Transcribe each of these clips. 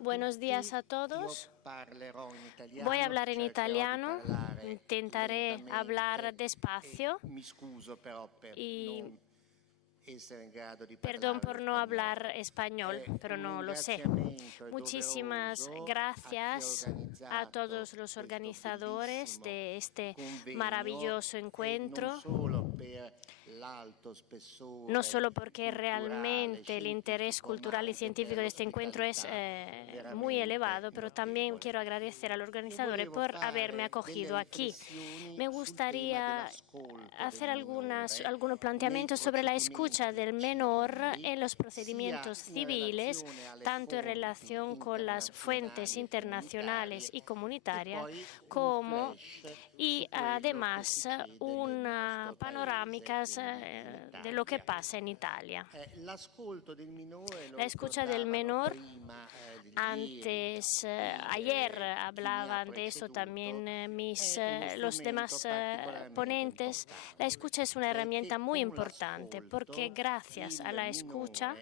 Buenos días a todos. Voy a hablar en italiano, intentaré hablar despacio y perdón por no hablar español, pero no lo sé. Muchísimas gracias a todos los organizadores de este maravilloso encuentro. No solo porque realmente el interés cultural y científico de este encuentro es muy elevado, pero también quiero agradecer al organizador por haberme acogido aquí. Me gustaría hacer algunos planteamientos sobre la escucha del menor en los procedimientos civiles, tanto en relación con las fuentes internacionales y comunitarias, y además una panorámica de lo que pasa en Italia. La escucha del menor, ayer hablaban de eso también los demás ponentes. La escucha es una herramienta muy importante porque gracias a la escucha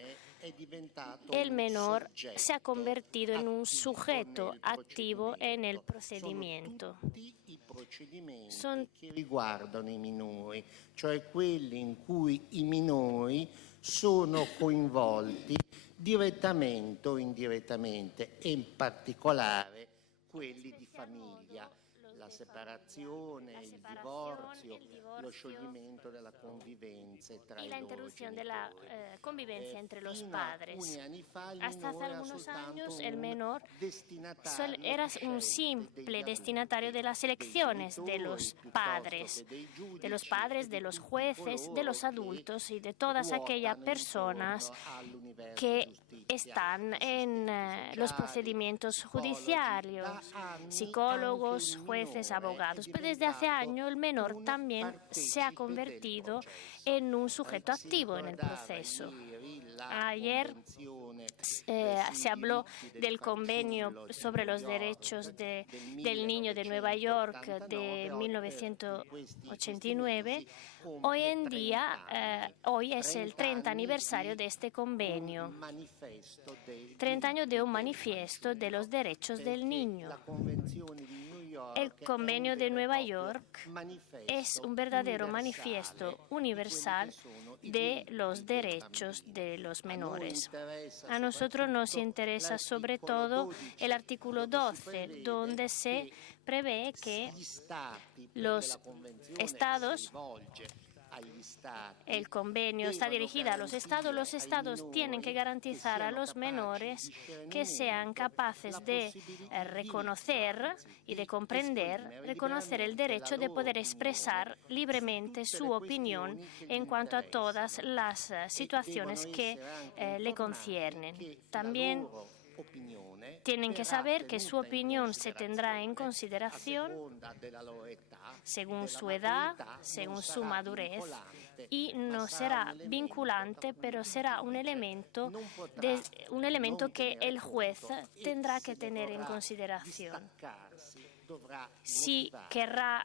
el menor se ha convertido in un sujeto attivo nel procedimento. Che riguardano i minori, cioè quelli in cui i minori sono coinvolti direttamente o indirettamente, e in particolare quelli di famiglia. La separazione, il divorzio, lo scioglimento della convivenza tra i la interrupción de la convivencia entre los padres. Hasta hace algunos años el menor era un simple destinatario de las elecciones de los padres, de los jueces, de los adultos y de todas aquellas personas que están en los procedimientos judiciarios, psicólogos, jueces, abogados. Pero desde hace años el menor también se ha convertido en un sujeto activo en el proceso. Ayer se habló del convenio sobre los derechos del niño de Nueva York de 1989. Hoy en día, hoy es el 30 aniversario de este convenio. 30 años de un manifiesto de los derechos del niño. El convenio de Nueva York es un verdadero manifiesto universal de los derechos de los menores. A nosotros nos interesa sobre todo el artículo 12, donde se prevé que los estados, el convenio está dirigido a los estados tienen que garantizar a los menores que sean capaces de reconocer y de comprender, reconocer el derecho de poder expresar libremente su opinión en cuanto a todas las situaciones que le conciernen. También tienen que saber que su opinión se tendrá en consideración según su edad, según su madurez, y no será vinculante, pero será un elemento que el juez tendrá que tener en consideración. Si no querrá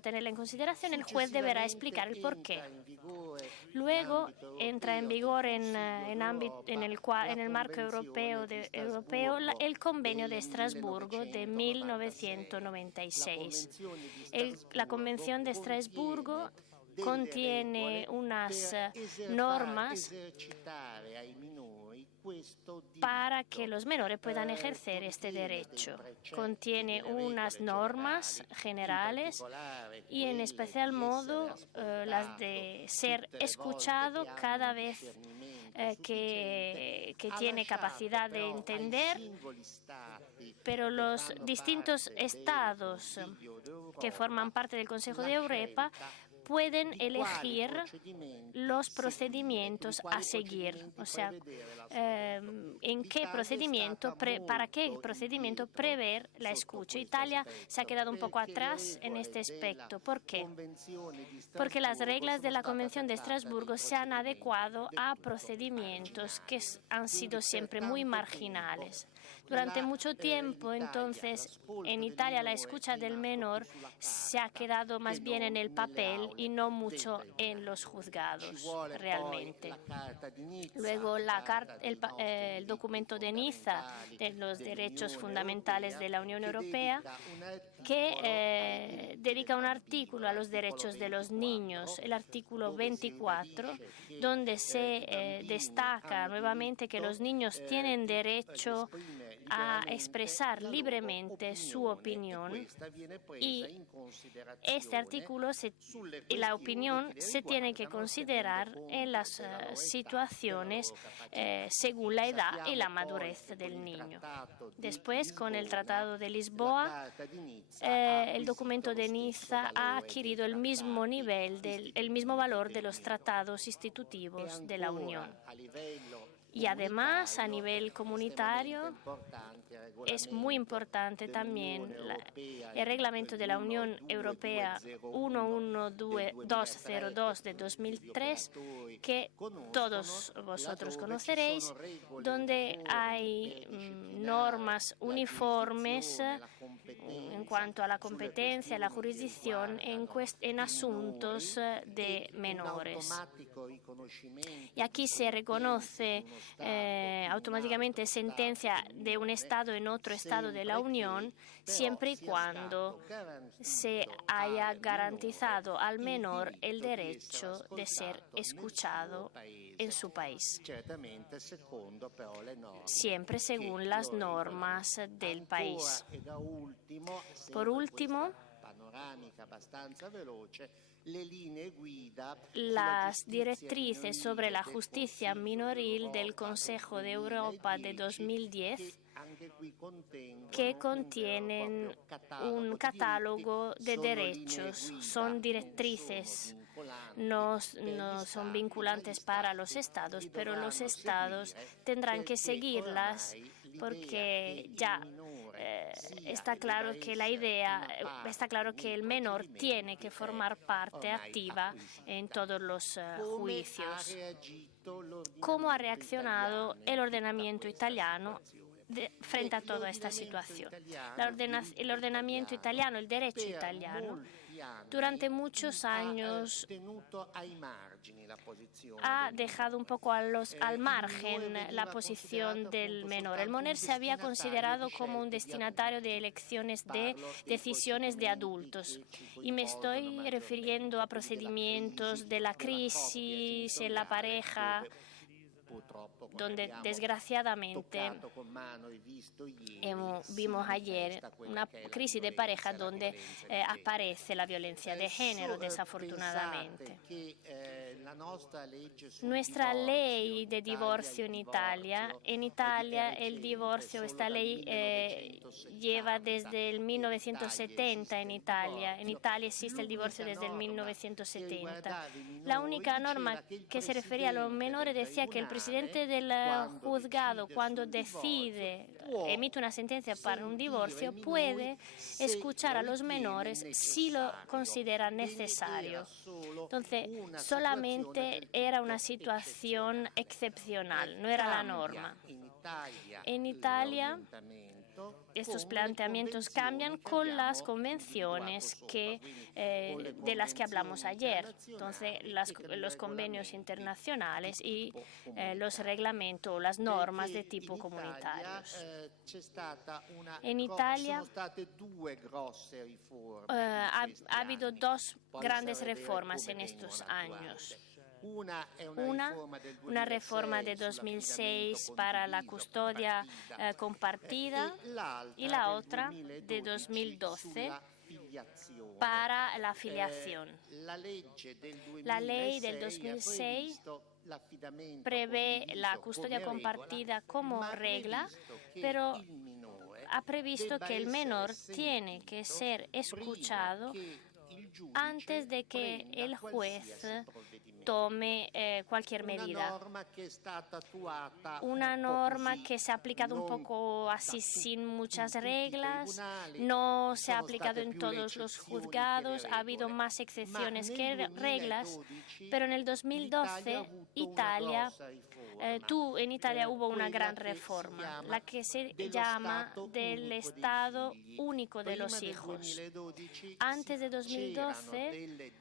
tenerla en consideración, el juez deberá explicar el porqué. Luego entra en vigor en el marco europeo el Convenio de Estrasburgo de 1996. La Convención de Estrasburgo contiene unas normas para que los menores puedan ejercer este derecho. Contiene unas normas generales y en especial modo las de ser escuchado cada vez que tiene capacidad de entender, pero los distintos estados que forman parte del Consejo de Europa pueden elegir los procedimientos a seguir, o sea, para qué procedimiento prever la escucha. Italia se ha quedado un poco atrás en este aspecto. ¿Por qué? Porque las reglas de la Convención de Estrasburgo se han adecuado a procedimientos que han sido siempre muy marginales. Durante mucho tiempo, entonces, en Italia la escucha del menor se ha quedado más bien en el papel y no mucho en los juzgados, realmente. Luego, el documento de Niza de los derechos fundamentales de la Unión Europea, que dedica un artículo a los derechos de los niños, el artículo 24, donde se destaca nuevamente que los niños tienen derecho a expresar libremente su opinión, y este artículo y la opinión se tiene que considerar en las situaciones según la edad y la madurez del niño. Después, con el Tratado de Lisboa, el documento de Niza ha adquirido el mismo nivel, el mismo valor de los tratados institutivos de la Unión. Y además, a nivel comunitario, es muy importante también el reglamento de la Unión Europea 11202 de 2003, que todos vosotros conoceréis, donde hay normas uniformes en cuanto a la competencia y la jurisdicción en asuntos de menores. Y aquí se reconoce automáticamente sentencia de un Estado en otro Estado de la Unión, siempre y cuando se haya garantizado al menor el derecho de ser escuchado en su país, siempre según las normas del país. Por último, las directrices sobre la justicia minoril del Consejo de Europa de 2010, que contienen un catálogo de derechos, son directrices, no son vinculantes para los Estados, pero los Estados tendrán que seguirlas porque ya está claro que está claro que el menor tiene que formar parte activa en todos los juicios. ¿Cómo ha reaccionado el ordenamiento italiano frente a toda esta situación? El ordenamiento italiano, el derecho italiano, durante muchos años ha dejado un poco al margen la posición del menor. El menor se había considerado como un destinatario de elecciones de decisiones de adultos. Y me estoy refiriendo a procedimientos de la crisis en la pareja, donde desgraciadamente vimos ayer una crisis de pareja donde aparece la violencia de género, desafortunadamente. Nuestra ley de divorcio en Italia el divorcio, esta ley lleva desde el 1970 en Italia. En Italia existe el divorcio desde el 1970. La única norma que se refería a los menores decía que el presidente del juzgado, cuando emite una sentencia para un divorcio, puede escuchar a los menores si lo considera necesario. Entonces, solamente era una situación excepcional, no era la norma. En Italia, estos planteamientos cambian con las convenciones de las que hablamos ayer. Entonces, los convenios internacionales y los reglamentos o las normas de tipo comunitarios. En Italia ha habido dos grandes reformas en estos años. Una reforma de 2006 para la custodia compartida y la otra de 2012 para la filiación. La ley del 2006 prevé la custodia compartida como regla, pero ha previsto que el menor tiene que ser escuchado antes de que el juez tome cualquier medida. Una norma que se ha aplicado un poco así sin muchas reglas, no se ha aplicado en todos los juzgados, ha habido más excepciones que reglas, pero en el 2012 en Italia hubo una gran reforma, la que se llama del Estado único de los hijos. Antes de 2012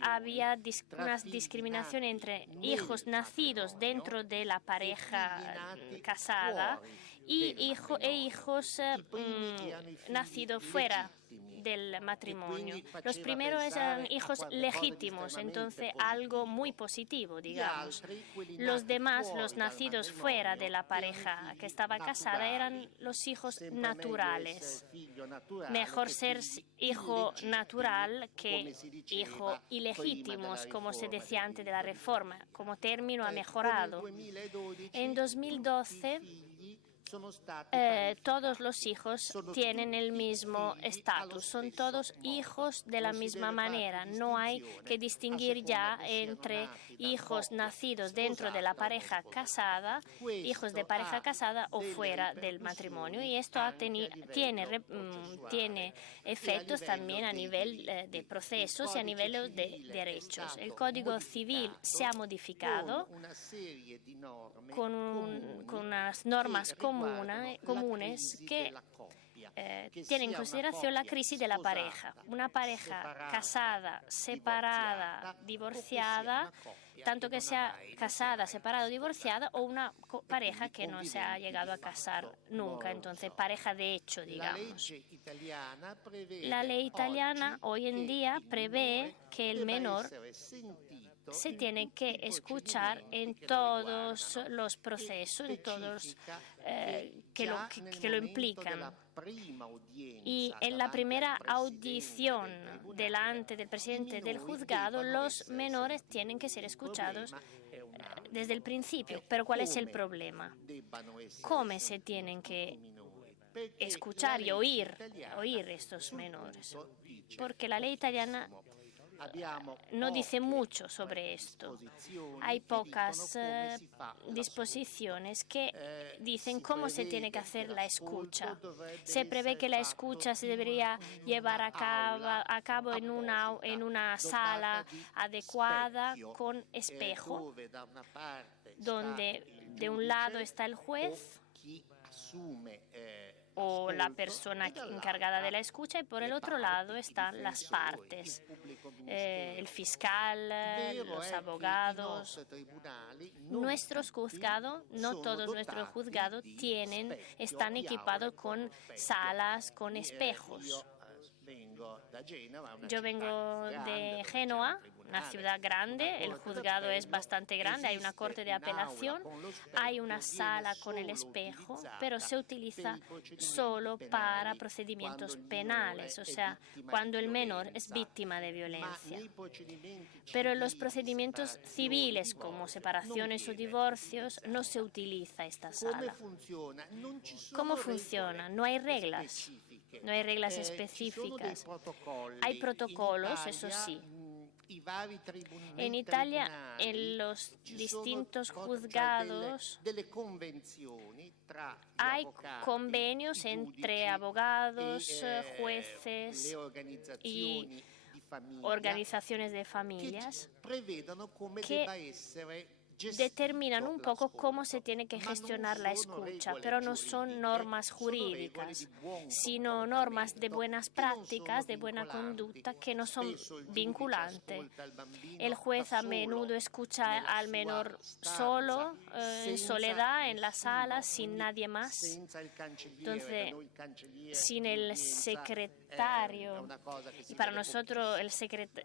había una discriminación entre hijos nacidos dentro de la pareja casada y hijos nacidos fuera del matrimonio. Los primeros eran hijos legítimos, entonces algo muy positivo, digamos. Los demás, los nacidos fuera de la pareja que estaba casada, eran los hijos naturales. Mejor ser hijo natural que hijo ilegítimos, como se decía antes de la reforma. Como término ha mejorado. En 2012 todos los hijos tienen el mismo estatus, son todos hijos de la misma manera. No hay que distinguir ya entre hijos nacidos dentro de la pareja casada, hijos de pareja casada o fuera del matrimonio. Y esto tiene efectos también a nivel de procesos y a nivel de derechos. El Código Civil se ha modificado con unas normas comunes que tienen en consideración la crisis de la pareja. Una pareja casada, separada, divorciada, tanto que sea casada, separada o divorciada, o una pareja que no se ha llegado a casar nunca, entonces pareja de hecho, digamos. La ley italiana hoy en día prevé que el menor se tiene que escuchar en todos los procesos, en todos que lo implican. Y en la primera audición delante del presidente del juzgado, los menores tienen que ser escuchados desde el principio. Pero ¿cuál es el problema? ¿Cómo se tienen que escuchar y oír estos menores? Porque la ley italiana no dice mucho sobre esto. Hay pocas disposiciones que dicen cómo se tiene que hacer la escucha. Se prevé que la escucha se debería llevar a cabo en una sala adecuada con espejo, donde de un lado está el juez o la persona encargada de la escucha y por el otro lado están las partes, el fiscal, los abogados. Nuestros juzgados, no todos nuestros juzgados están equipados con salas, con espejos. Yo vengo de Génova, una ciudad grande, el juzgado es bastante grande, hay una corte de apelación, hay una sala con el espejo, pero se utiliza solo para procedimientos penales, o sea, cuando el menor es víctima de violencia. Pero en los procedimientos civiles, como separaciones o divorcios, no se utiliza esta sala. ¿Cómo funciona? No hay reglas. No hay reglas específicas. Hay protocolos, eso sí. En Italia, en los distintos juzgados, hay convenios entre abogados, jueces y organizaciones de familias que determinan un poco cómo se tiene que gestionar la escucha, pero no son normas jurídicas, sino normas de buenas prácticas, de buena conducta, que no son vinculantes. El juez a menudo escucha al menor solo, en soledad, en la sala, sin nadie más. Entonces, sin el secretario. Y para nosotros,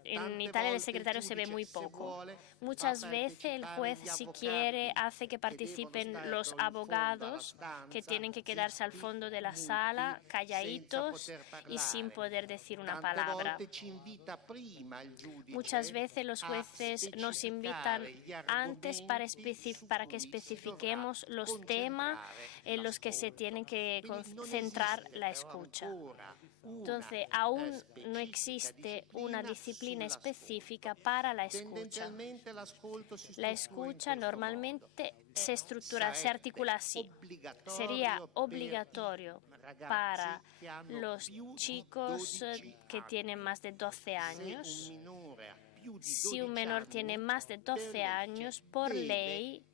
en Italia, el secretario se ve muy poco. Muchas veces el juez, si quiere, hace que participen los abogados, que tienen que quedarse al fondo de la sala, calladitos y sin poder decir una palabra. Muchas veces los jueces nos invitan antes para que especifiquemos los temas en los que se tiene que concentrar la escucha. Entonces, aún no existe una disciplina específica para la escucha. La escucha normalmente se estructura, se articula así. Sería obligatorio para los chicos que tienen más de 12 años. Si un menor tiene más de 12 años, por ley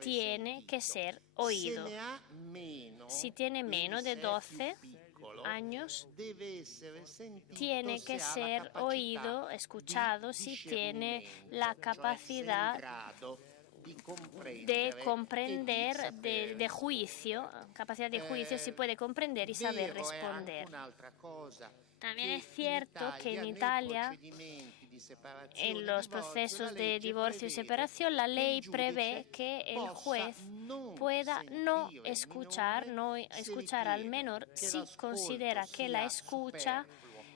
tiene que ser oído. Si tiene menos de 12 años, tiene que ser oído, escuchado, si tiene la capacidad de comprender, de juicio, capacidad de juicio, si puede comprender y saber responder. También es cierto que en Italia, en los procesos de divorcio y separación, la ley prevé que el juez pueda no escuchar al menor si considera que la escucha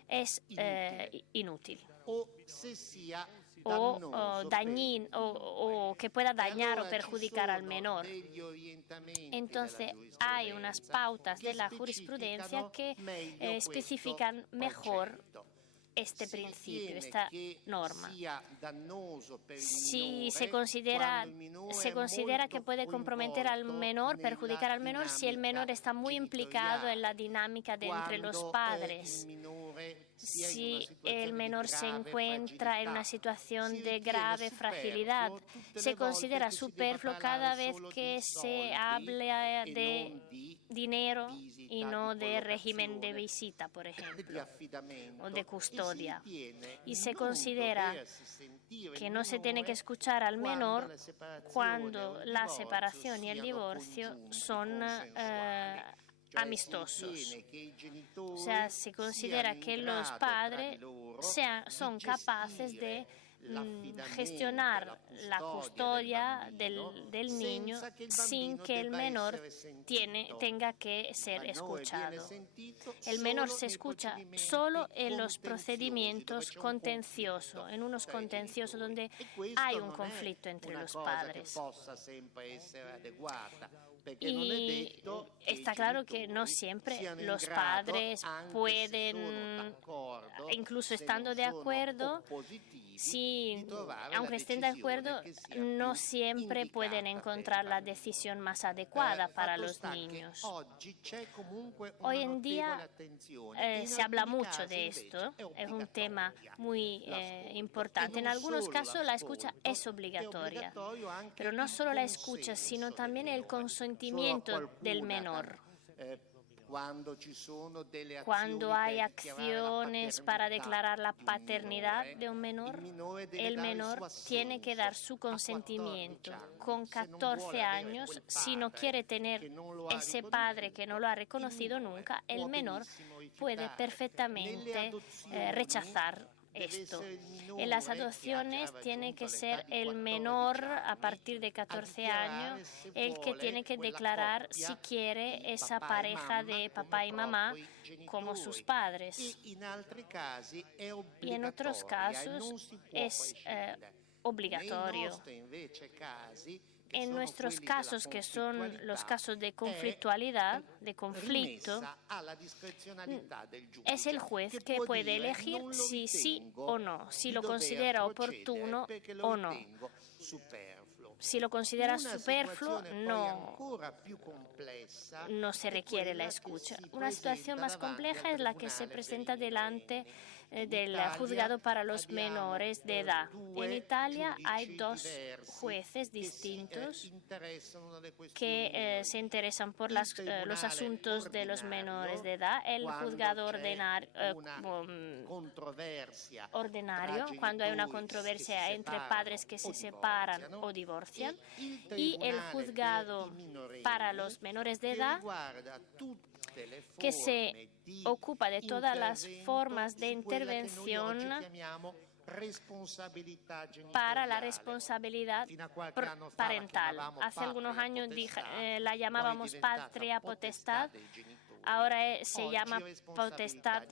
es inútil o dañino o que pueda dañar o perjudicar al menor. Entonces hay unas pautas de la jurisprudencia que especifican mejor este principio, esta norma. Si se considera que puede comprometer al menor, perjudicar al menor, si el menor está muy implicado en la dinámica de entre los padres, si el menor se encuentra en una situación de grave fragilidad, se considera superfluo cada vez que se habla de dinero y no de régimen de visita, por ejemplo, o de custodia. Y se considera que no se tiene que escuchar al menor cuando la separación y el divorcio son amistosos. O sea, se considera que los padres son capaces de gestionar la custodia del niño sin que el menor tenga que ser escuchado. El menor se escucha solo en los procedimientos contenciosos, en unos contenciosos donde hay un conflicto entre los padres. Y está claro que no siempre los padres pueden, incluso estando de acuerdo, aunque estén de acuerdo, no siempre pueden encontrar la decisión más adecuada para los niños. Hoy en día se habla mucho de esto, es un tema muy importante. En algunos casos la escucha es obligatoria, pero no solo la escucha, sino también el consentimiento del menor. Cuando hay acciones para declarar la paternidad de un menor, el menor tiene que dar su consentimiento. Con 14 años, si no quiere tener ese padre que no lo ha reconocido nunca, el menor puede perfectamente rechazar esto. En las adopciones tiene que ser el menor a partir de 14 años el que tiene que declarar si quiere esa pareja de papá y mamá como sus padres. Y en otros casos es obligatorio. En nuestros casos, que son los casos de conflictualidad, de conflicto, es el juez que puede elegir si sí o no, si lo considera oportuno o no. Si lo considera superfluo, no se requiere la escucha. Una situación más compleja es la que se presenta delante del juzgado para los menores de edad. En Italia hay dos jueces distintos que se interesan por los asuntos de los menores de edad. El juzgado ordinario, cuando hay una controversia entre padres que se separan o divorcian, y el juzgado para los menores de edad, que se ocupa de todas las formas de intervención para la responsabilidad parental. Hace algunos años la llamábamos patria potestad, ahora se llama potestad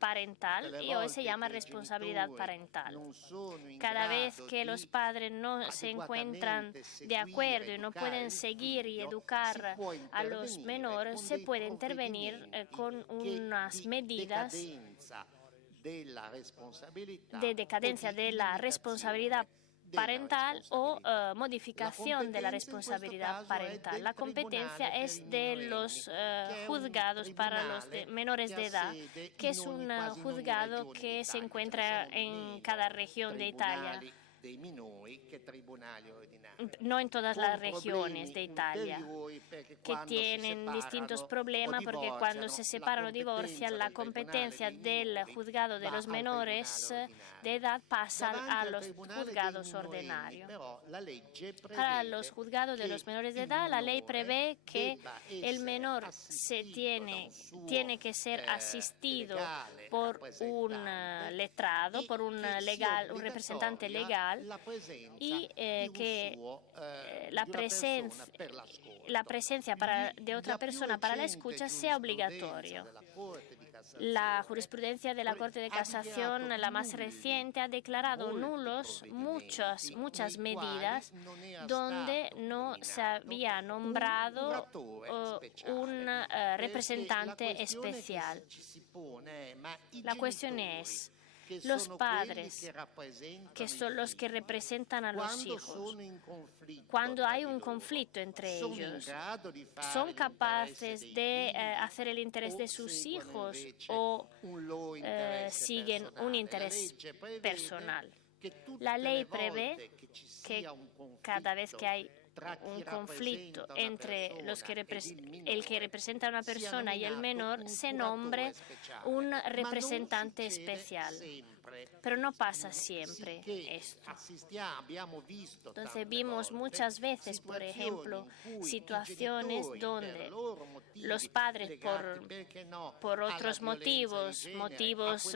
parental y hoy se llama responsabilidad parental. Cada vez que los padres no se encuentran de acuerdo y no pueden seguir y educar a los menores, se puede intervenir con unas medidas de decadencia de la responsabilidad parental o modificación de la responsabilidad parental. La competencia es de los juzgados para los menores de edad, que es un juzgado que se encuentra en cada región de Italia. No en todas las regiones de Italia, que tienen distintos problemas porque cuando se separan o divorcian, la competencia del juzgado de los menores de edad pasa a los juzgados ordinarios. Para los juzgados de los menores de edad, la ley prevé que el menor tiene que ser asistido por un letrado, por un representante legal, y que la presencia de otra persona para la escucha sea obligatoria. La jurisprudencia de la Corte de Casación, la más reciente, ha declarado nulos muchas medidas donde no se había nombrado un representante especial. La cuestión es, los padres, que son los que representan a los hijos, cuando hay un conflicto entre ellos, ¿son capaces de hacer el interés de sus hijos o siguen un interés personal? La ley prevé que cada vez que hay un conflicto entre el que representa a una persona y el menor, se nombre un representante especial. Pero no pasa siempre esto. Entonces vimos muchas veces, por ejemplo, situaciones donde los padres por otros motivos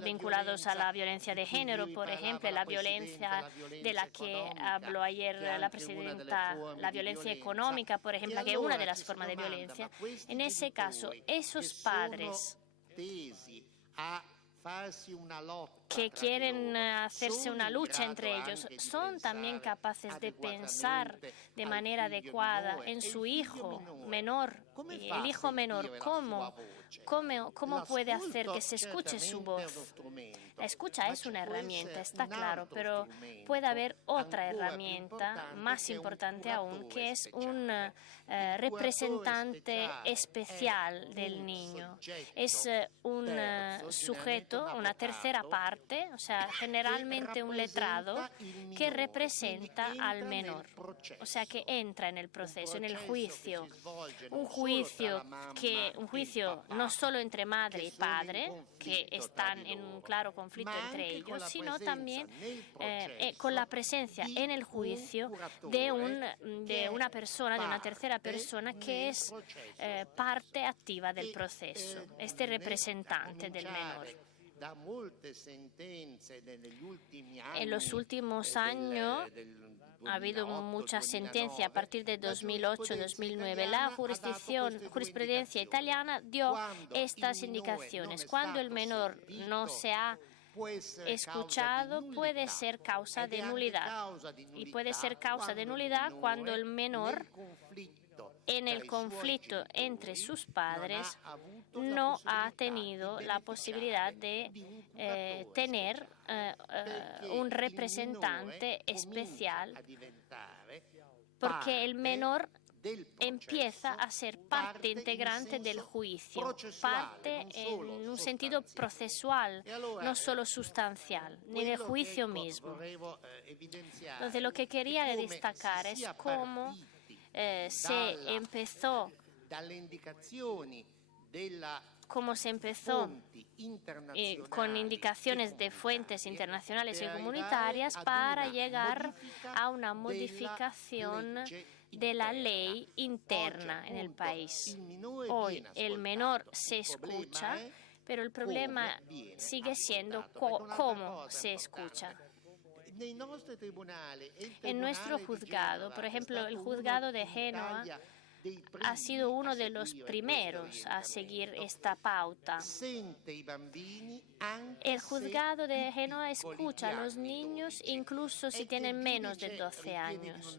vinculados a la violencia de género, por ejemplo, la violencia de la que habló ayer la presidenta, la violencia económica, por ejemplo, que es una de las formas de violencia. En ese caso, esos padres que quieren hacerse una lucha entre ellos, ¿son también capaces de pensar de manera adecuada en su hijo menor? El hijo menor, ¿cómo puede hacer que se escuche su voz? La escucha es una herramienta, está claro, pero puede haber otra herramienta más importante aún, que es un representante especial del niño. Es un sujeto, una tercera parte, o sea, generalmente un letrado que representa al menor, o sea, que entra en el proceso, en el juicio. Un juicio no solo entre madre y padre, que están en un claro conflicto entre ellos, sino también con la presencia en el juicio de una persona, de una tercera persona que es parte activa del proceso, este representante del menor. En los últimos años ha habido muchas sentencias a partir de 2008-2009. La jurisprudencia italiana dio estas indicaciones. Cuando el menor no se ha escuchado, puede ser causa de nulidad. Y puede ser causa de nulidad cuando el menor, en el conflicto entre sus padres, no ha tenido la posibilidad de tener un representante especial, porque el menor empieza a ser parte integrante del juicio, parte en un sentido procesual, no solo sustancial, ni del juicio mismo. Entonces, lo que quería destacar es cómo se empezó con indicaciones de fuentes internacionales y comunitarias para llegar a una modificación de la ley interna en el país. Hoy el menor se escucha, pero el problema sigue siendo cómo se escucha. En nuestro juzgado, por ejemplo, el juzgado de Génova ha sido uno de los primeros a seguir esta pauta. El juzgado de Génova escucha a los niños incluso si tienen menos de 12 años.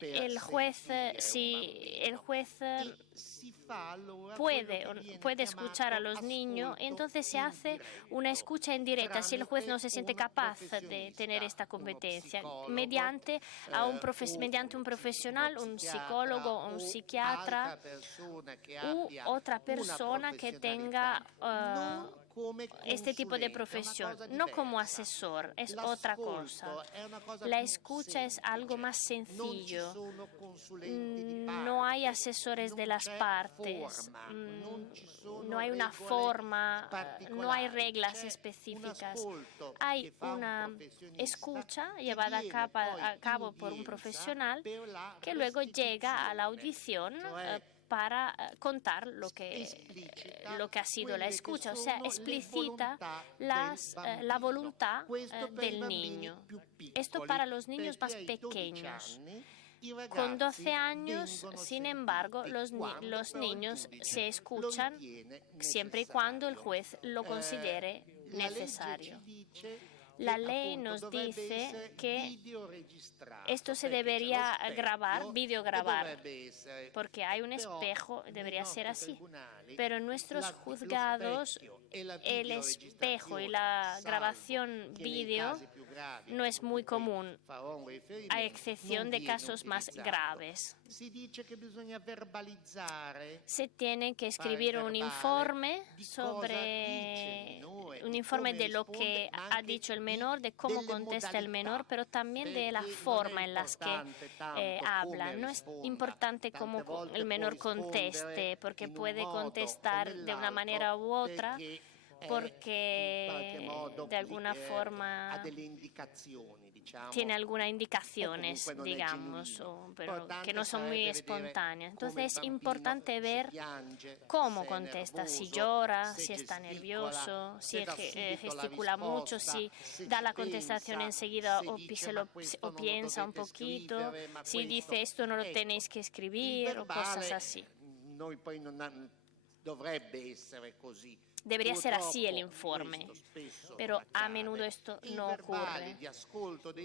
El juez puede escuchar a los niños, entonces se hace una escucha indirecta si el juez no se siente capaz de tener esta competencia, mediante un profesional, un psicólogo, un psiquiatra u otra persona que tenga este tipo de profesión, no como asesor, es otra cosa. La escucha es algo más sencillo. No hay asesores de las partes, no hay una forma, no hay reglas específicas. Hay una escucha llevada a cabo por un profesional que luego llega a la audición para contar lo que ha sido la escucha, o sea, explicita la voluntad del niño. Esto para los niños más pequeños. Con 12 años, sin embargo, los niños se escuchan siempre y cuando el juez lo considere necesario. La ley nos dice que esto se debería videograbar, porque hay un espejo, debería ser así. Pero en nuestros juzgados, el espejo y la grabación vídeo no es muy común, a excepción de casos más graves. Se tiene que escribir un informe de lo que ha dicho el menor, de cómo contesta el menor, pero también de la forma en las que habla. No es importante cómo el menor conteste, porque puede contestar de una manera u otra, porque de alguna forma tiene algunas indicaciones, digamos, pero que no son muy espontáneas. Entonces es importante ver cómo contesta, si llora, si está nervioso, si gesticula mucho, si da la contestación enseguida o piensa un poquito, si dice esto no lo tenéis que escribir o cosas así. Debería ser así el informe, pero a menudo esto no ocurre.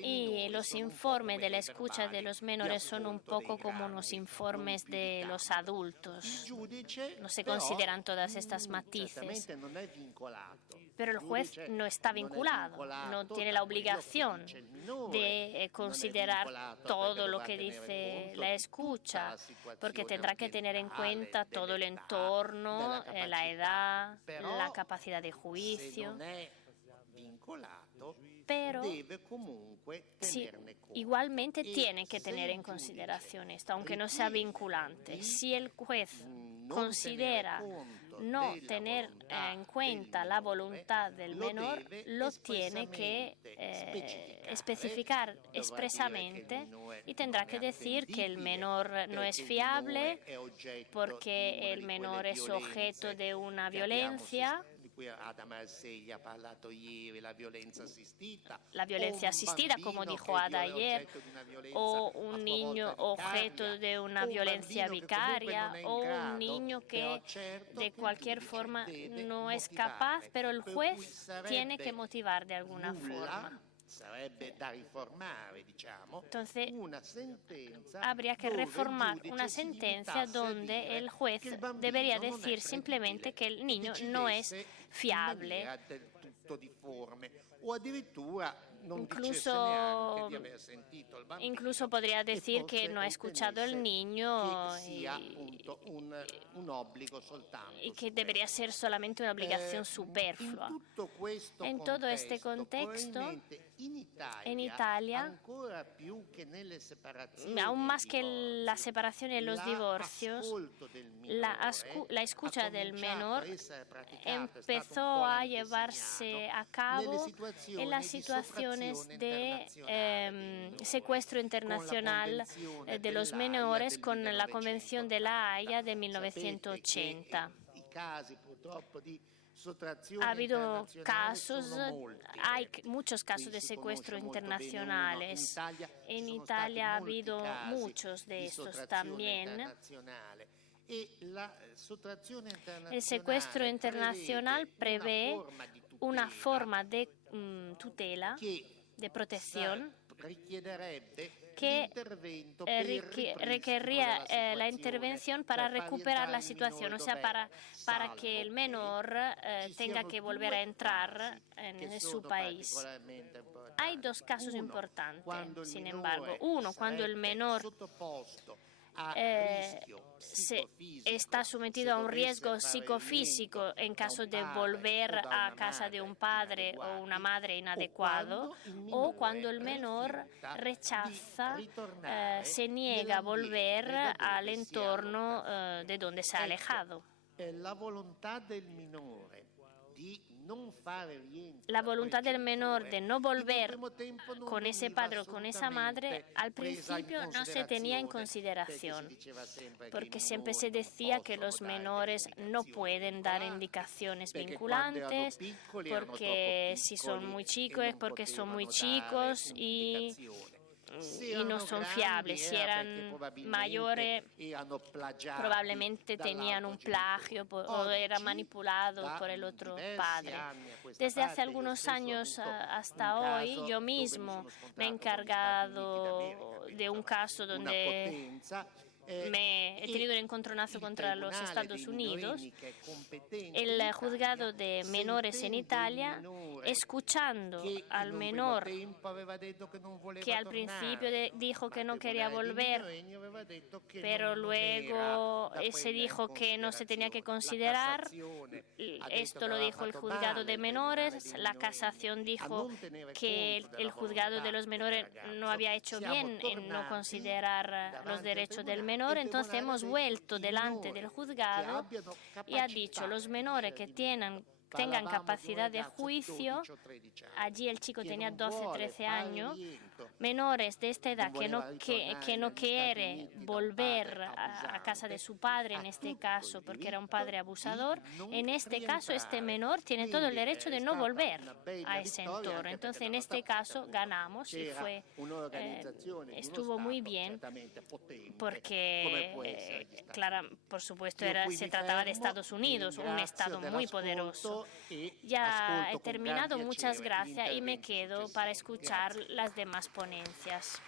Y los informes de la escucha de los menores son un poco como unos informes de los adultos. No se consideran todas estas matices. Pero el juez no está vinculado, no tiene la obligación de considerar todo lo que dice la escucha, porque tendrá que tener en cuenta todo el entorno, la edad, la capacidad de juicio. Pero sí, igualmente tiene que tener en consideración esto, aunque no sea vinculante. Si el juez considera no tener en cuenta la voluntad del menor, lo tiene que especificar expresamente y tendrá que decir que el menor no es fiable porque el menor es objeto de una violencia. La violencia asistida, como dijo Ada ayer, o un niño objeto de una violencia vicaria, o un niño que de cualquier forma no es capaz, pero el juez tiene que motivar de alguna forma. Entonces, habría que reformar una sentencia donde el juez debería decir simplemente que el niño no es fiable. Incluso podría decir que no ha escuchado al niño y que debería ser solamente una obligación superflua. En todo este contexto, en Italia, aún más que la separación y los divorcios, la escucha del menor empezó a llevarse a cabo en las situaciones de secuestro internacional de los menores con la Convención de La Haya de 1980. Ha habido casos, hay muchos casos de secuestro internacionales. En Italia ha habido muchos de estos también. El secuestro internacional prevé una forma de tutela, de protección, que requería la intervención para recuperar la situación, o sea, para que el menor tenga que volver a entrar en su país. Hay dos casos importantes, sin embargo. Uno, cuando el menor está sometido a un riesgo psicofísico en caso de volver a casa de un padre o una madre inadecuado, o cuando el menor rechaza, se niega a volver al entorno de donde se ha alejado. La voluntad del menor de no volver con ese padre o con esa madre al principio no se tenía en consideración, porque siempre se decía que los menores no pueden dar indicaciones vinculantes, porque si son muy chicos es porque son muy chicos y no son fiables. Si eran mayores, probablemente tenían un plagio o eran manipulados por el otro padre. Desde hace algunos años hasta hoy, yo mismo me he encargado de un caso donde he tenido un encontronazo contra los Estados Unidos. El juzgado de menores en Italia, escuchando al menor que al principio dijo que no quería volver, pero luego se dijo que no se tenía que considerar, esto lo dijo el juzgado de menores, la casación dijo que el juzgado de los menores no había hecho bien en no considerar los derechos del menor. Entonces hemos vuelto delante del juzgado y ha dicho: los menores que tengan capacidad de juicio, allí el chico tenía 12, 13 años, menores de esta edad que no quiere volver a casa de su padre, en este caso porque era un padre abusador, en este caso este menor tiene todo el derecho de no volver a ese entorno. Entonces en este caso ganamos y estuvo muy bien porque, claro, por supuesto se trataba de Estados Unidos, un estado muy poderoso. Ya he terminado, muchas gracias y me quedo para escuchar las demás ponencias.